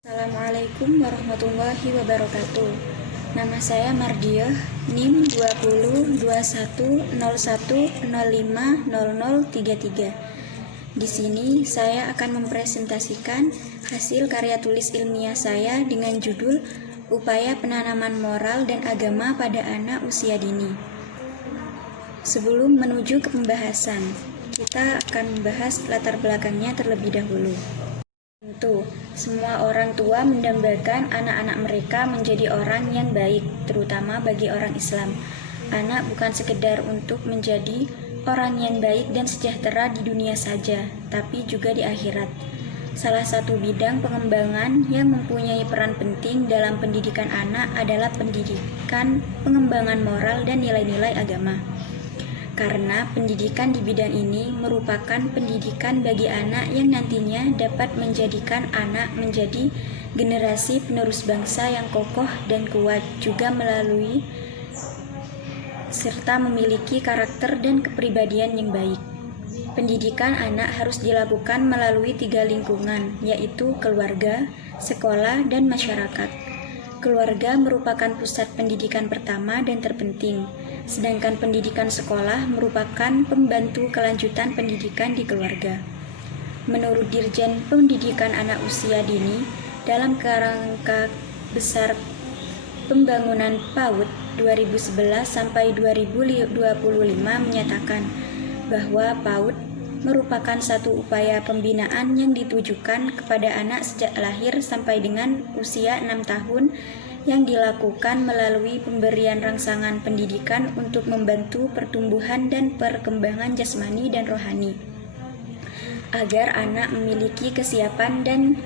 Assalamualaikum warahmatullahi wabarakatuh. Nama saya Mardiah, NIM 202101050033. Di sini saya akan mempresentasikan hasil karya tulis ilmiah saya dengan judul Upaya Penanaman Moral dan Agama pada Anak Usia Dini. Sebelum menuju ke pembahasan, kita akan membahas latar belakangnya terlebih dahulu. Tentu, semua orang tua mendambakan anak-anak mereka menjadi orang yang baik, terutama bagi orang Islam. Anak bukan sekedar untuk menjadi orang yang baik dan sejahtera di dunia saja, tapi juga di akhirat. Salah satu bidang pengembangan yang mempunyai peran penting dalam pendidikan anak adalah pendidikan pengembangan moral dan nilai-nilai agama. Karena pendidikan di bidang ini merupakan pendidikan bagi anak yang nantinya dapat menjadikan anak menjadi generasi penerus bangsa yang kokoh dan kuat, juga melalui serta memiliki karakter dan kepribadian yang baik. Pendidikan anak harus dilakukan melalui 3 lingkungan, yaitu keluarga, sekolah, dan masyarakat. Keluarga merupakan pusat pendidikan pertama dan terpenting, sedangkan pendidikan sekolah merupakan pembantu kelanjutan pendidikan di keluarga. Menurut Dirjen Pendidikan Anak Usia Dini, dalam Kerangka Besar Pembangunan PAUD 2011 sampai 2025 menyatakan bahwa PAUD merupakan satu upaya pembinaan yang ditujukan kepada anak sejak lahir sampai dengan usia 6 tahun yang dilakukan melalui pemberian rangsangan pendidikan untuk membantu pertumbuhan dan perkembangan jasmani dan rohani, agar anak memiliki kesiapan dan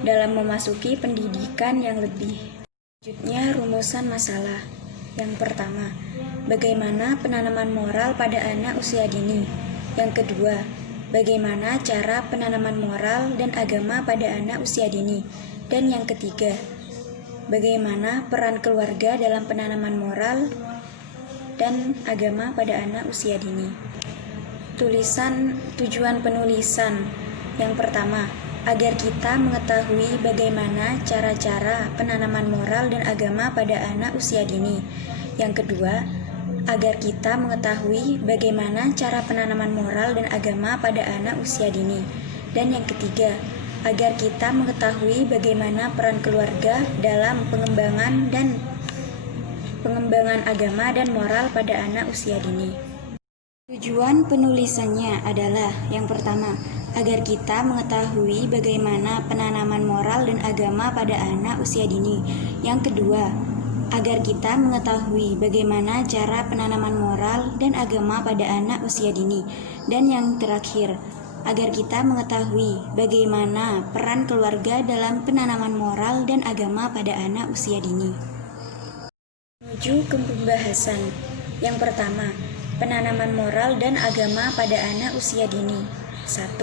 dalam memasuki pendidikan yang lebih. Selanjutnya, rumusan masalah. Yang pertama, bagaimana penanaman moral pada anak usia dini? Yang kedua, bagaimana cara penanaman moral dan agama pada anak usia dini? Dan yang ketiga, bagaimana peran keluarga dalam penanaman moral dan agama pada anak usia dini? Tujuan penulisan. Yang pertama, agar kita mengetahui bagaimana cara-cara penanaman moral dan agama pada anak usia dini. Yang kedua, agar kita mengetahui bagaimana cara penanaman moral dan agama pada anak usia dini. Dan yang ketiga, agar kita mengetahui bagaimana peran keluarga dalam pengembangan agama dan moral pada anak usia dini. Tujuan penulisannya adalah yang pertama, agar kita mengetahui bagaimana penanaman moral dan agama pada anak usia dini. Yang kedua, agar kita mengetahui bagaimana cara penanaman moral dan agama pada anak usia dini. Dan yang terakhir, agar kita mengetahui bagaimana peran keluarga dalam penanaman moral dan agama pada anak usia dini. Menuju ke pembahasan. Yang pertama, penanaman moral dan agama pada anak usia dini. 1.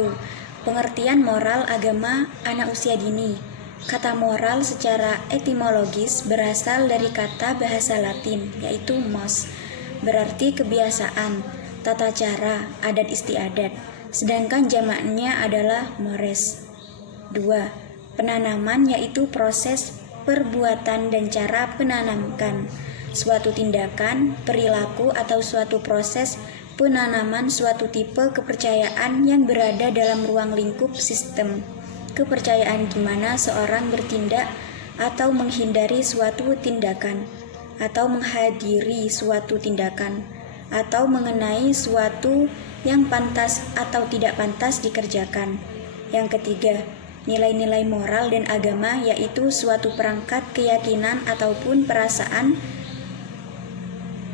Pengertian moral agama anak usia dini. Kata moral secara etimologis berasal dari kata bahasa Latin, yaitu mos, berarti kebiasaan, tata cara, adat istiadat, sedangkan jamaknya adalah mores. 2. Penanaman yaitu proses perbuatan dan cara menanamkan suatu tindakan, perilaku, atau suatu proses penanaman suatu tipe kepercayaan yang berada dalam ruang lingkup sistem kepercayaan di mana seorang bertindak atau menghindari suatu tindakan, atau menghadiri suatu tindakan, atau mengenai suatu yang pantas atau tidak pantas dikerjakan. Yang ketiga, nilai-nilai moral dan agama yaitu suatu perangkat keyakinan ataupun perasaan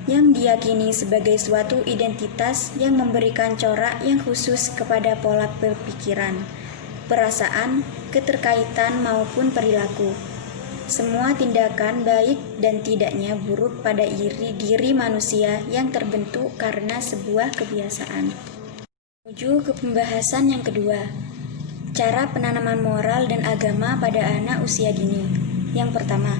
yang diyakini sebagai suatu identitas yang memberikan corak yang khusus kepada pola berpikiran, perasaan, keterkaitan maupun perilaku. Semua tindakan baik dan tidaknya buruk pada diri manusia yang terbentuk karena sebuah kebiasaan. Menuju ke pembahasan yang kedua, cara penanaman moral dan agama pada anak usia dini. Yang pertama,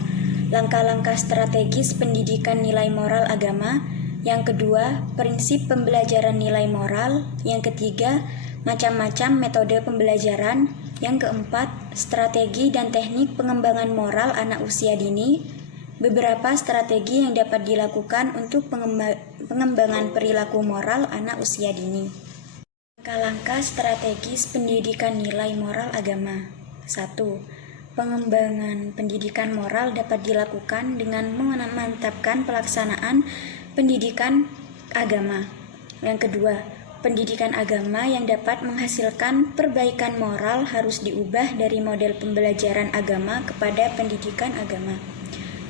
langkah-langkah strategis pendidikan nilai moral agama. Yang kedua, prinsip pembelajaran nilai moral. Yang ketiga, macam-macam metode pembelajaran. Yang keempat, strategi dan teknik pengembangan moral anak usia dini. Beberapa strategi yang dapat dilakukan untuk pengembangan perilaku moral anak usia dini. Langkah-langkah strategis pendidikan nilai moral agama. 1. Pengembangan pendidikan moral dapat dilakukan dengan memantapkan pelaksanaan pendidikan agama. Yang kedua, pendidikan agama yang dapat menghasilkan perbaikan moral harus diubah dari model pembelajaran agama kepada pendidikan agama.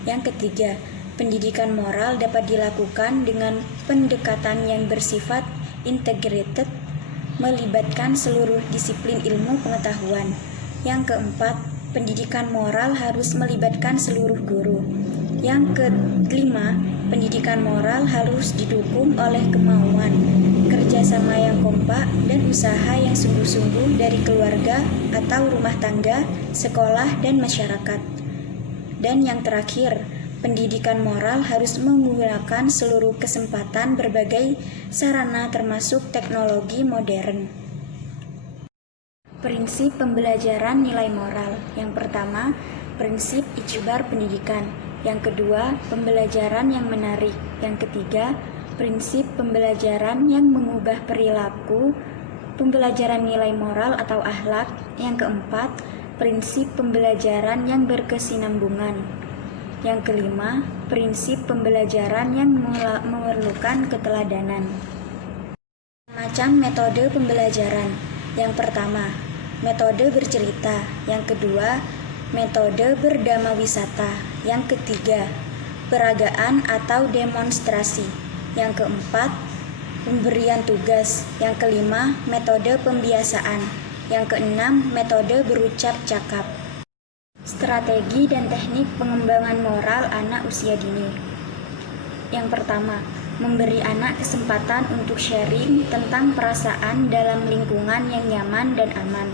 Yang ketiga, pendidikan moral dapat dilakukan dengan pendekatan yang bersifat integrated, melibatkan seluruh disiplin ilmu pengetahuan. Yang keempat, pendidikan moral harus melibatkan seluruh guru. Yang kelima, pendidikan moral harus didukung oleh kemauan, kerjasama yang kompak, dan usaha yang sungguh-sungguh dari keluarga atau rumah tangga, sekolah, dan masyarakat. Dan yang terakhir, pendidikan moral harus menggunakan seluruh kesempatan berbagai sarana termasuk teknologi modern. Prinsip pembelajaran nilai moral. Yang pertama, prinsip ijbar pendidikan. Yang kedua, pembelajaran yang menarik. Yang ketiga, prinsip pembelajaran yang mengubah perilaku, pembelajaran nilai moral atau akhlak. Yang keempat, prinsip pembelajaran yang berkesinambungan. Yang kelima, prinsip pembelajaran yang memerlukan keteladanan. Macam metode pembelajaran. Yang pertama, metode bercerita. Yang kedua, metode berdama wisata. Yang ketiga, peragaan atau demonstrasi. Yang keempat, pemberian tugas. Yang kelima, metode pembiasaan. Yang keenam, metode berucap cakap. Strategi dan teknik pengembangan moral anak usia dini. Yang pertama, memberi anak kesempatan untuk sharing tentang perasaan dalam lingkungan yang nyaman dan aman.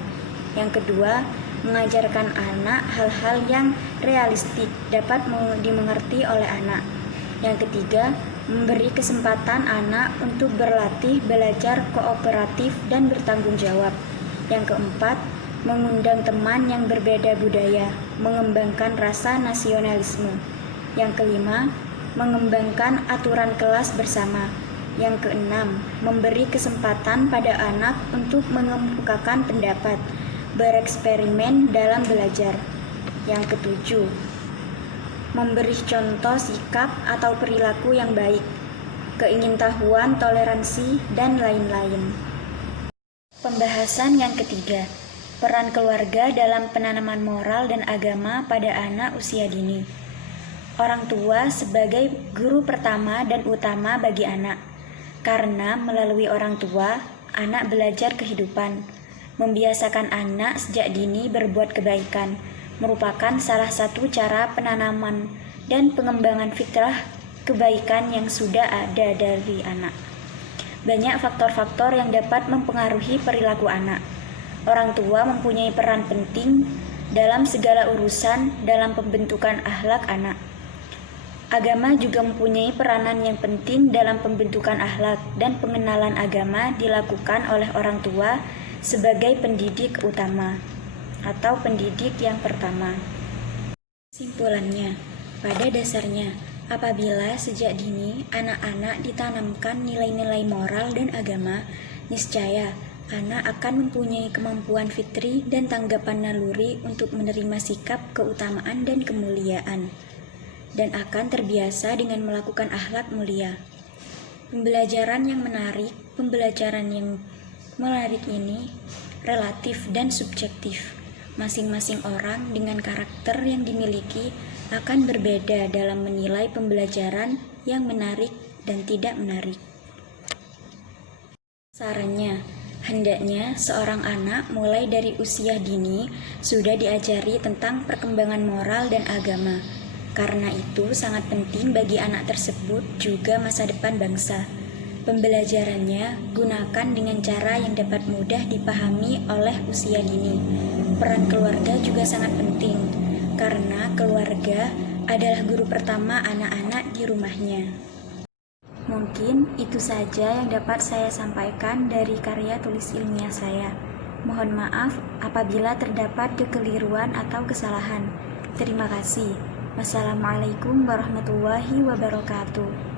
Yang kedua, mengajarkan anak hal-hal yang realistik dapat dimengerti oleh anak. Yang ketiga, memberi kesempatan anak untuk berlatih belajar kooperatif dan bertanggung jawab. Yang keempat, mengundang teman yang berbeda budaya, mengembangkan rasa nasionalisme. Yang kelima, mengembangkan aturan kelas bersama. Yang keenam, memberi kesempatan pada anak untuk mengemukakan pendapat, bereksperimen dalam belajar. Yang ketujuh, memberi contoh sikap atau perilaku yang baik, keingintahuan, toleransi, dan lain-lain. Pembahasan yang ketiga, peran keluarga dalam penanaman moral dan agama pada anak usia dini. Orang tua sebagai guru pertama dan utama bagi anak, karena melalui orang tua, anak belajar kehidupan. Membiasakan anak sejak dini berbuat kebaikan merupakan salah satu cara penanaman dan pengembangan fitrah kebaikan yang sudah ada dari anak. Banyak faktor-faktor yang dapat mempengaruhi perilaku anak. Orang tua mempunyai peran penting dalam segala urusan dalam pembentukan akhlak anak. Agama juga mempunyai peranan yang penting dalam pembentukan akhlak, dan pengenalan agama dilakukan oleh orang tua sebagai pendidik utama atau pendidik yang pertama. Kesimpulannya, pada dasarnya, apabila sejak dini anak-anak ditanamkan nilai-nilai moral dan agama, niscaya anak akan mempunyai kemampuan fitri dan tanggapan naluri untuk menerima sikap keutamaan dan kemuliaan, dan akan terbiasa dengan melakukan akhlak mulia. Pembelajaran yang menarik ini relatif dan subjektif. Masing-masing orang dengan karakter yang dimiliki akan berbeda dalam menilai pembelajaran yang menarik dan tidak menarik. Sarannya, hendaknya seorang anak mulai dari usia dini sudah diajari tentang perkembangan moral dan agama. Karena itu sangat penting bagi anak tersebut juga masa depan bangsa. Pembelajarannya gunakan dengan cara yang dapat mudah dipahami oleh usia dini. Peran keluarga juga sangat penting, karena keluarga adalah guru pertama anak-anak di rumahnya. Mungkin itu saja yang dapat saya sampaikan dari karya tulis ilmiah saya. Mohon maaf apabila terdapat kekeliruan atau kesalahan. Terima kasih. Wassalamualaikum warahmatullahi wabarakatuh.